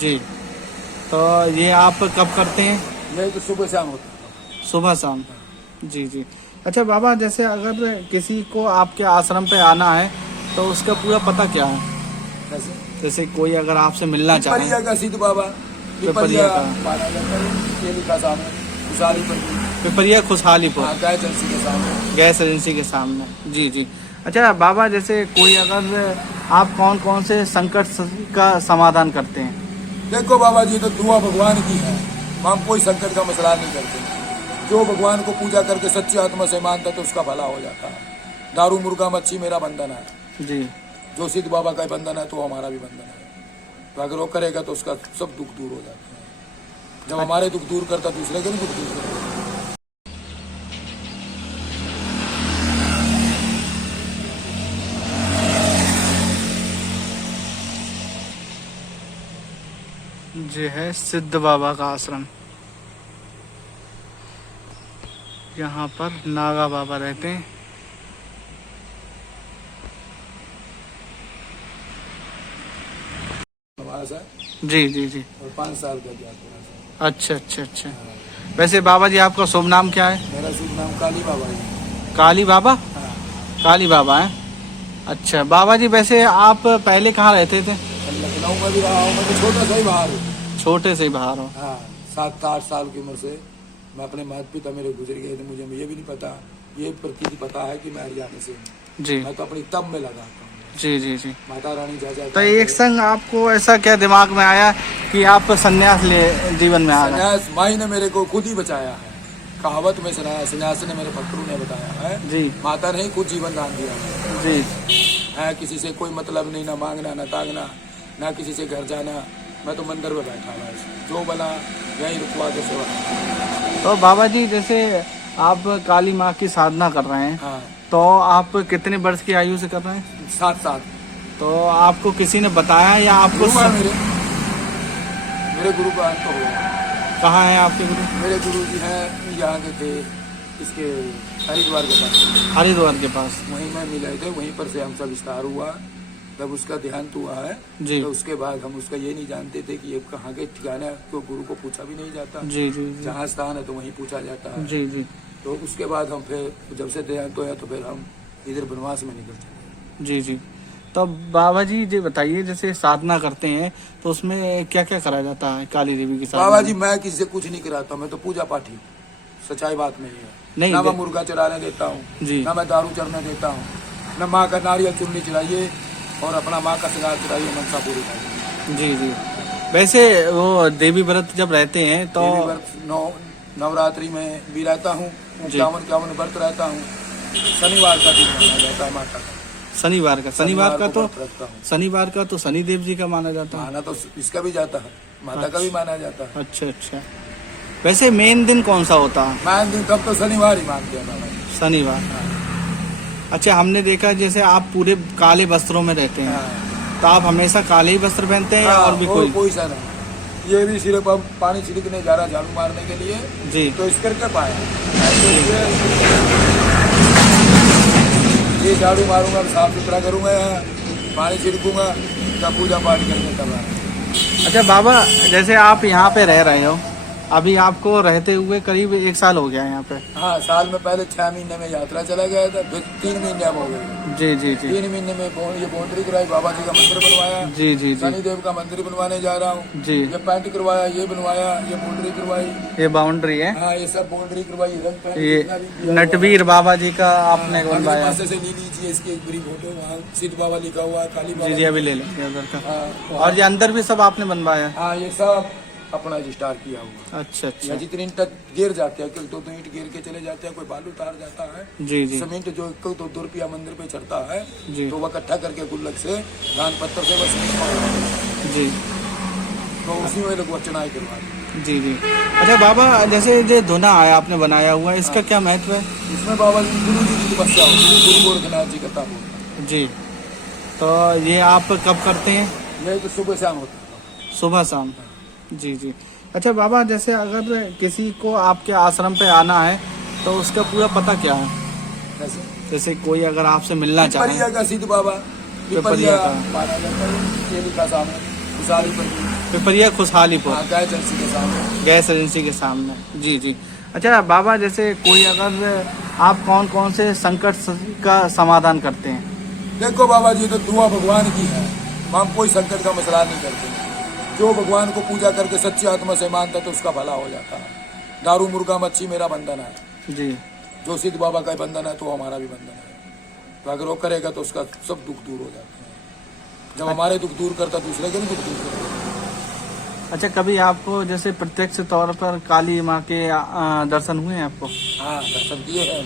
जी। तो ये आप कब करते हैं? यही तो सुबह शाम होता है। सुबह शाम। जी जी। अच्छा बाबा, जैसे अगर किसी को आपके आश्रम पे आना है तो उसका पूरा पता क्या है? कैसे? जैसे कोई अगर आपसे मिलना चाहे। पिपरिया का सिद्ध बाबा, पिपरिया पिपरिया का। माना जाता है, ये लिखा सामने खुशहाली पर। पिपरिया खुशहालीपुर। हाँ, गाय एजेंसी के सामने। गैस एजेंसी के सामने। जी जी। अच्छा बाबा, जैसे कोई अगर आप कौन कौन से संकट का समाधान करते हैं? देखो बाबा जी, तो दुआ भगवान की है, हम कोई संकट का मसला नहीं करते। जो भगवान को पूजा करके सच्ची आत्मा से मानता है तो उसका भला हो जाता है। दारू मुर्गा मच्छी मेरा बंधन है। जी। जो सिद्ध बाबा का बंधन है तो हमारा भी बंधन है। तो अगर वो करेगा तो उसका सब दुख दूर हो जाता है। जब हमारे दुख दूर करता दूसरे के भी दुख दूर करता। ये है सिद्ध बाबा का आश्रम। यहाँ पर नागा बाबा रहते हैं। हमारा सा जी जी जी। और 5 साल का गया थोड़ा अच्छा अच्छा अच्छा। वैसे बाबा जी आपका शुभ नाम क्या है? सा। मेरा शुभ नाम काली बाबा है। काली बाबा? हाँ, काली बाबा है। अच्छा बाबा जी, वैसे आप पहले कहाँ रहते थे? लखनऊ में भी रहा हूँ। मैं तो छोटा सा ही बाहर हूँ। छोटे से ही बाहर हो? हाँ, 7-8 साल की उम्र से मैं अपने माता पिता मेरे गुजर गए थे। मुझे ये भी नहीं पता, ये प्रतीति पता है कि मैं हरियाणा से हूँ। जी मैं तो अपनी तब में लगाता हूँ। जी जी जी। माता रानी जा तो एक संग आपको ऐसा क्या दिमाग में आया कि आप संन्यास ले जीवन में आ गए? संन्यास माई ने मेरे को खुद ही बचाया है। कहावत में संन्यास ने मेरे पत्रों ने बताया है। जी। माता ने ही खुद जीवन दान दिया है। जी। है किसी से कोई मतलब नहीं, ना मांगना ना तांगना, ना किसी से घर जाना। मैं तो मंदिर में बैठा हुआ, जो बना यही रुकवा के सेवा। तो बाबा जी, जैसे आप काली माँ की साधना कर रहे हैं, हाँ, तो आप कितने वर्ष की आयु से कर रहे हैं? 7 साल। तो आपको किसी ने बताया या आपको गुरु है मेरे गुरु का अंत हो गया। कहाँ है आपके गुरु? मेरे गुरु जी हैं यहाँ के थे, इसके हरिद्वार के पास। हरिद्वार के पास। वहीं में मिले थे, वहीं पर से हमसे विस्तार हुआ। जब उसका देहांत हुआ है जी। तो उसके बाद हम उसका ये नहीं जानते थे कि ये कहाँ के ठिकाना है। तो गुरु को पूछा भी नहीं जाता। जी जी जी। जहाँ स्थान है तो वहीं पूछा जाता है। जी जी। तो उसके बाद हम फिर जब से देहांत हुआ तो फिर हम इधर बनवास में निकल चले। जी जी। तो बाबा जी ये बताइए, जैसे साधना करते हैं तो उसमें क्या क्या करा जाता है काली देवी की साधना बाबा में? जी, मैं किसी से कुछ नहीं कराता, मैं तो पूजा पाठी हूँ। सच्चाई बात में ये है। नहीं, ना मैं मुर्गा चढ़ाने देता हूँ, जी। ना मैं दारू चढ़ने देता हूँ, ना माँ का नारियल चुन्नी चढ़ाइए और अपना माँ का श्रृंगार चढ़ाइए, मनसा पूरी कराइए। जी जी। वैसे वो देवी व्रत जब रहते हैं तो देवी व्रत नवरात्रि में भी रहता हूँ। 51 व्रत रहता हूँ। शनिवार का दिन माना जाता है माता का। शनिवार का? शनिवार का तो व्रत रखता हूँ। शनिवार का तो शनि देव जी का माना जाता है। माना तो इसका भी जाता है, माता का भी माना जाता है। अच्छा अच्छा। वैसे मेन दिन कौन सा होता है? मान दिन तब तो शनिवार ही मानते हैं बाबा जी। शनिवार। अच्छा, हमने देखा जैसे आप पूरे काले वस्त्रों में रहते हैं, हाँ। तो आप हमेशा काले ही वस्त्र पहनते हैं या और भी कोई? सा नहीं। ये भी सिर्फ अब पानी छिड़कने जा रहा झाड़ू मारने के लिए, जी। तो इस करके पाया ये झाड़ू मारूंगा, साफ सुथरा करूंगा, पानी छिड़कूंगा, तब पूजा पाठ करके तब आया। अच्छा बाबा, जैसे आप यहाँ पे रह रहे हो, अभी आपको रहते हुए करीब 1 साल हो गया है यहाँ पे? हाँ, साल में पहले 6 महीने में यात्रा चला गया था, फिर 3 महीने अब हो गए। जी जी जी। 3 महीने में ये बाउंड्री कराई, बाबा जी का मंदिर बनवाया। जी जी जी। शनि देव का मंदिर बनवाने जा रहा हूँ। जी। ये पेंट करवाया, ये बनवाया, ये बाउंड्री करवाई। ये बाउंड्री है? हाँ, ये सब बाउंड्री करवाई। ये नटवीर बाबा जी का आपने बनवाया? से ले लीजिए, इसकी एक बड़ी फोटो, वहाँ सिद्ध बाबा लिखा हुआ है, काली बाबा। जी जी, अभी ले लेते हैं उधर का। हाँ, और ये अंदर भी सब आपने बनवाया? हाँ, ये सब अपना रजिस्टार किया हुआ। अच्छा अच्छा। या जितनी ईंट गिर जाते हैं, तो ईंट गिर के चले जाते हैं, कोई बालू उतार जाता है। जी जी। सीमेंट जो 1-2 रुपया मंदिर पे चढ़ता है, जी। तो वह इकट्ठा करके गुल्लक से दान पत्थर से बस जी। तो उसी में लोग चुनाई करवा। जी जी। अच्छा बाबा, जैसे ये धुना आया आपने बनाया हुआ, इसका क्या महत्व है? इसमें बाबा जी गुरु जी की तपस्या होती है, गुरु गोरखनाथ जी का ताप होता है। जी। तो ये आप कब करते हैं? यही तो सुबह शाम होता है। सुबह शाम। जी जी। अच्छा बाबा, जैसे अगर किसी को आपके आश्रम पे आना है तो उसका पूरा पता क्या है? कैसे? जैसे कोई अगर आपसे मिलना चाहे। पिपरिया का सिद्ध बाबा, पिपरिया का। माना जाता है, ये लिखा सामने खुशहाली पर। पिपरिया खुशहालीपुर हाँ, गैस एजेंसी के सामने। गैस एजेंसी के सामने। जी जी। अच्छा बाबा, जैसे कोई अगर आप कौन कौन से संकट का समाधान करते हैं? देखो बाबा जी, तो दुआ भगवान की है, हम कोई संकट का मसला नहीं करते। जो भगवान को पूजा करके सच्ची आत्मा से मानता तो उसका भला हो जाता है। दारू मुर्गा मच्छी मेरा बंधन है, जी। जो सिद्ध बाबा का बंधन है तो हमारा भी बंधन है। तो अगर वो करेगा तो उसका सब दुख दूर हो जाते हैं। जब हमारे दुख दूर करता दूसरे के भी दुख दूर करता। अच्छा, कभी आपको जैसे प्रत्यक्ष तौर पर काली माँ के दर्शन हुए हैं आपको? हाँ, दर्शन किए हैं।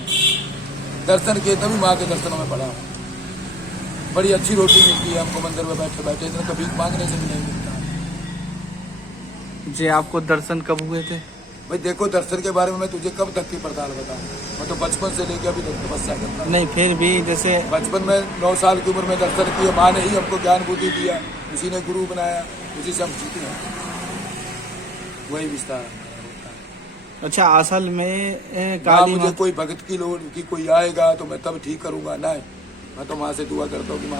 दर्शन किए तभी माँ के दर्शनों में पड़ा हूँ। बड़ी अच्छी रोटी मिलती है हमको मंदिर में बैठे बैठे, इतना कभी मांगने से भी नहीं मिलता। जी, आपको दर्शन कब हुए थे? भाई देखो, दर्शन के बारे में मैं तुझे कब तक की पड़ताल बताऊं? मैं तो बचपन से लेकर अभी तक तपस्या करता हूं। नहीं, फिर भी जैसे बचपन में 9 साल की उम्र में दर्शन किए। माँ ने ही हमको ज्ञान बुद्धि दिया, उसी ने गुरु बनाया, उसी से हम सीखे हैं। वही विस्तार हमारा होता है। अच्छा, असल में ना काली मुझे माँ कोई भगत की लोड़ की कोई आएगा तो मैं तब ठीक करूंगा, नहीं। मैं तो माँ से दुआ करता हूँ कि माँ